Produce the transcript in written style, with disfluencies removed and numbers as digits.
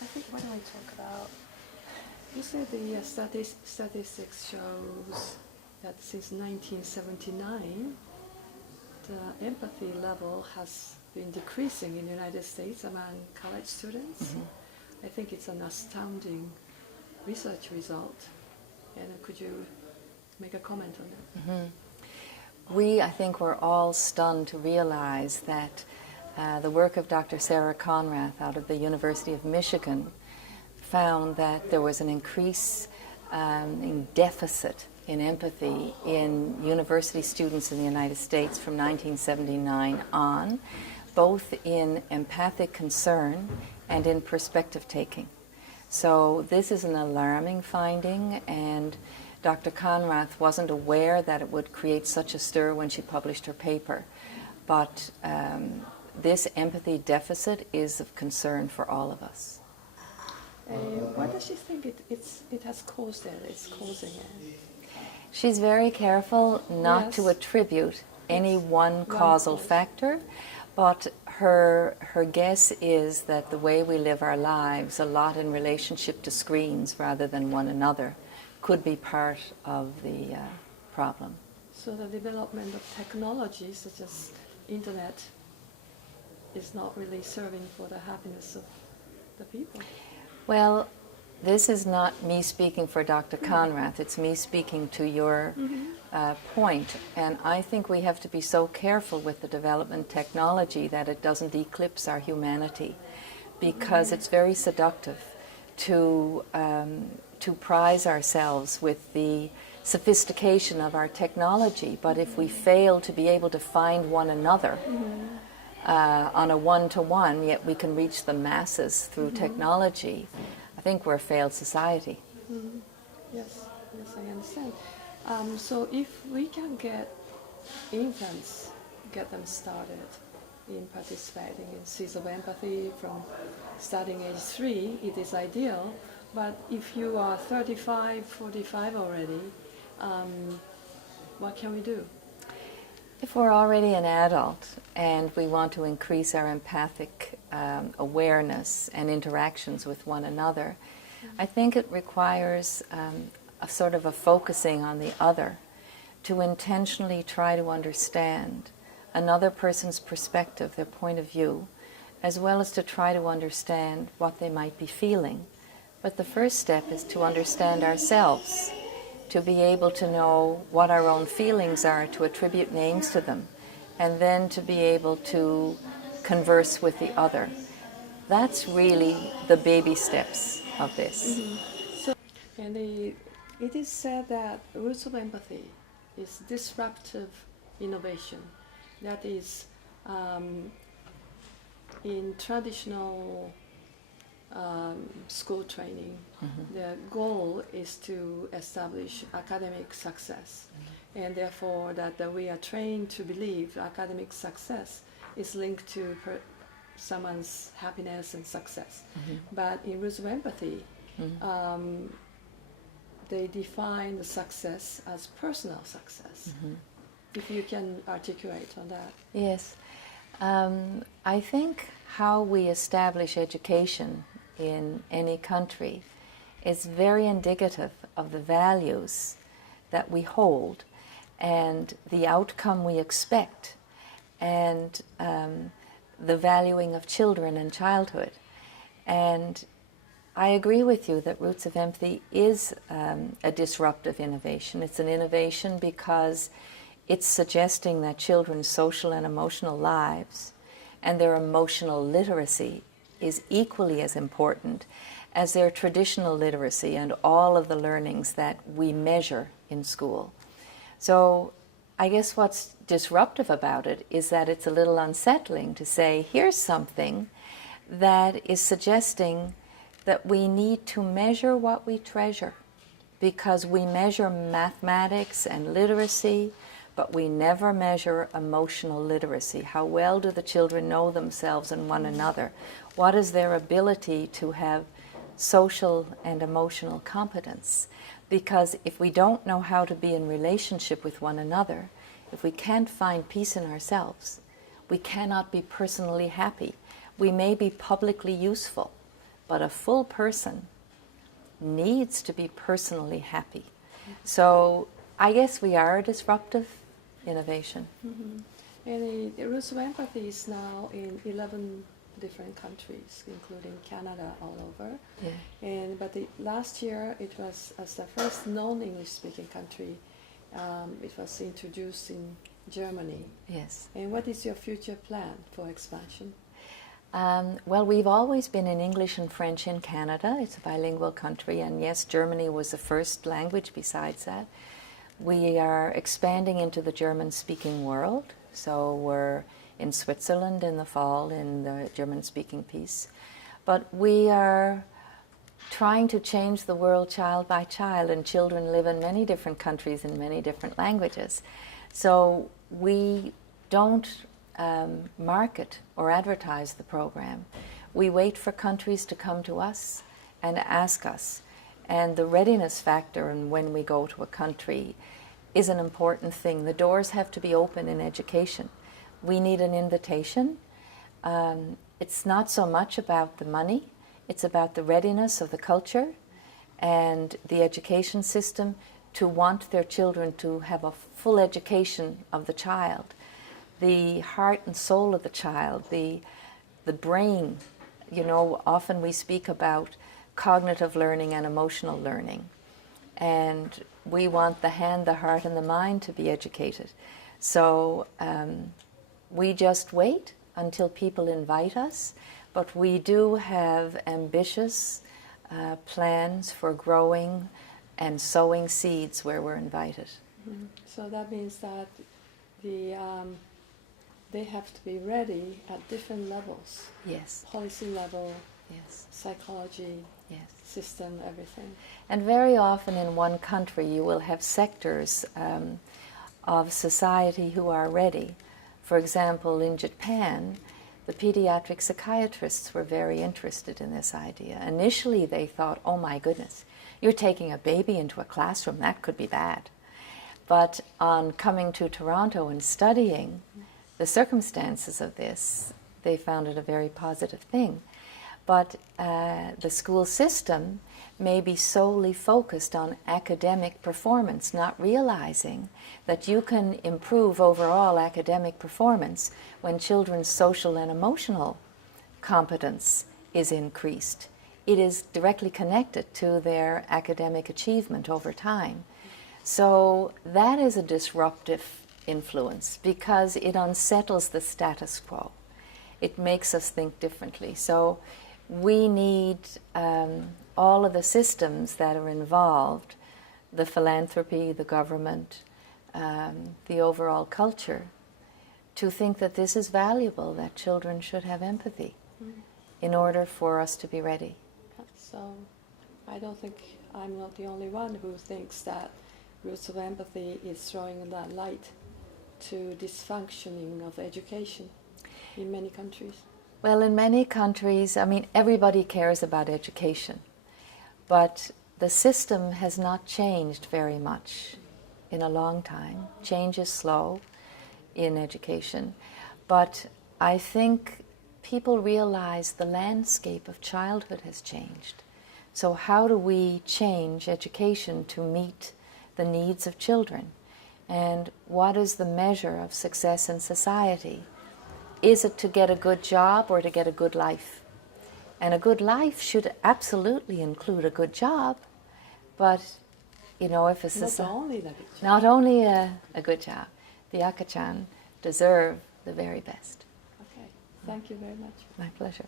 I think what do I talk about? You said the statistics shows that since 1979, the empathy level has been decreasing in the United States among college students. Mm-hmm. I think it's an astounding research result. And could you make a comment on that? Mm-hmm. I think we're all stunned to realize that the work of Dr. Sarah Conrath out of the University of Michigan found that there was an increase in deficit in empathy in university students in the United States from 1979 on, both in empathic concern and in perspective taking. So this is an alarming finding, and Dr. Conrath wasn't aware that it would create such a stir when she published her paper. But this empathy deficit is of concern for all of us. What does she think it has caused it? It's causing it. She's very careful not to attribute any one causal factor, but her guess is that the way we live our lives, a lot in relationship to screens rather than one another, could be part of the problem. So the development of technology such as internet is not really serving for the happiness of the people? Well, this is not me speaking for Dr. Conrath, it's me speaking to your point. And I think we have to be so careful with the development technology that it doesn't eclipse our humanity, because it's very seductive to prize ourselves with the sophistication of our technology. But if we fail to be able to find one another on a one-to-one, yet we can reach the masses through technology, I think we're a failed society. Yes, I understand. So if we can get infants, get them started in participating in Seeds of Empathy from starting age 3, it is ideal. But if you are 35, 45 already, what can we do? If we're already an adult and we want to increase our empathic awareness and interactions with one another, I think it requires a sort of a focusing on the other, to intentionally try to understand another person's perspective, their point of view, as well as to try to understand what they might be feeling. But the first step is to understand ourselves, to be able to know what our own feelings are, to attribute names to them, and then to be able to converse with the other. That's really the baby steps of this. So, and it is said that Roots of Empathy is disruptive innovation. That is, in traditional school training, the goal is to establish academic success, and therefore that we are trained to believe academic success is linked to someone's happiness and success. But in Roots of Empathy, they define the success as personal success. If you can articulate on that. Yes. I think how we establish education in any country is very indicative of the values that we hold and the outcome we expect, and the valuing of children and childhood. And I agree with you that Roots of Empathy is a disruptive innovation. It's an innovation because it's suggesting that children's social and emotional lives and their emotional literacy is equally as important as their traditional literacy and all of the learnings that we measure in school. So I guess what's disruptive about it is that it's a little unsettling to say, here's something that is suggesting that we need to measure what we treasure, because we measure mathematics and literacy, but we never measure emotional literacy. How well do the children know themselves and one another? What is their ability to have social and emotional competence? Because if we don't know how to be in relationship with one another, if we can't find peace in ourselves, we cannot be personally happy. We may be publicly useful, but a full person needs to be personally happy. So I guess we are a disruptive innovation. Mm-hmm. And the roots of empathy is now in 11 different countries, including Canada, all over. Yeah. But last year it was, as the first non-English speaking country, it was introduced in Germany. Yes. And what is your future plan for expansion? Well, we've always been in English and French in Canada. It's a bilingual country, and yes, Germany was the first language besides that. We are expanding into the German-speaking world, so we're in Switzerland in the fall in the German-speaking piece. But we are trying to change the world child by child, and children live in many different countries in many different languages. So we don't market or advertise the program. We wait for countries to come to us and ask us. And the readiness factor, and when we go to a country, is an important thing. The doors have to be open in education. We need an invitation. It's not so much about the money, it's about the readiness of the culture and the education system to want their children to have a full education of the child. The heart and soul of the child, the brain. You know, often we speak about cognitive learning and emotional learning. And we want the hand, the heart, and the mind to be educated. So we just wait until people invite us, but we do have ambitious plans for growing and sowing seeds where we're invited. Mm-hmm. So that means that they have to be ready at different levels. Yes. Policy level, Yes. psychology, Yes. system, everything. And very often in one country you will have sectors of society who are ready. For example, in Japan, the pediatric psychiatrists were very interested in this idea. Initially they thought, oh my goodness, you're taking a baby into a classroom, that could be bad. But on coming to Toronto and studying the circumstances of this, they found it a very positive thing. But the school system may be solely focused on academic performance, not realizing that you can improve overall academic performance when children's social and emotional competence is increased. It is directly connected to their academic achievement over time. So that is a disruptive influence because it unsettles the status quo. It makes us think differently. So we need all of the systems that are involved, the philanthropy, the government, the overall culture, to think that this is valuable, that children should have empathy in order for us to be ready. So I don't think I'm not the only one who thinks that Roots of Empathy is throwing that light to dysfunctioning of education in many countries. Well, in many countries, I mean, everybody cares about education, but the system has not changed very much in a long time. Change is slow in education, but I think people realize the landscape of childhood has changed. So how do we change education to meet the needs of children? And what is the measure of success in society? Is it to get a good job or to get a good life? And a good life should absolutely include a good job, but you know, if it's not only the good job. Not only a good job. The Akachan deserve the very best. Okay, thank you very much. My pleasure.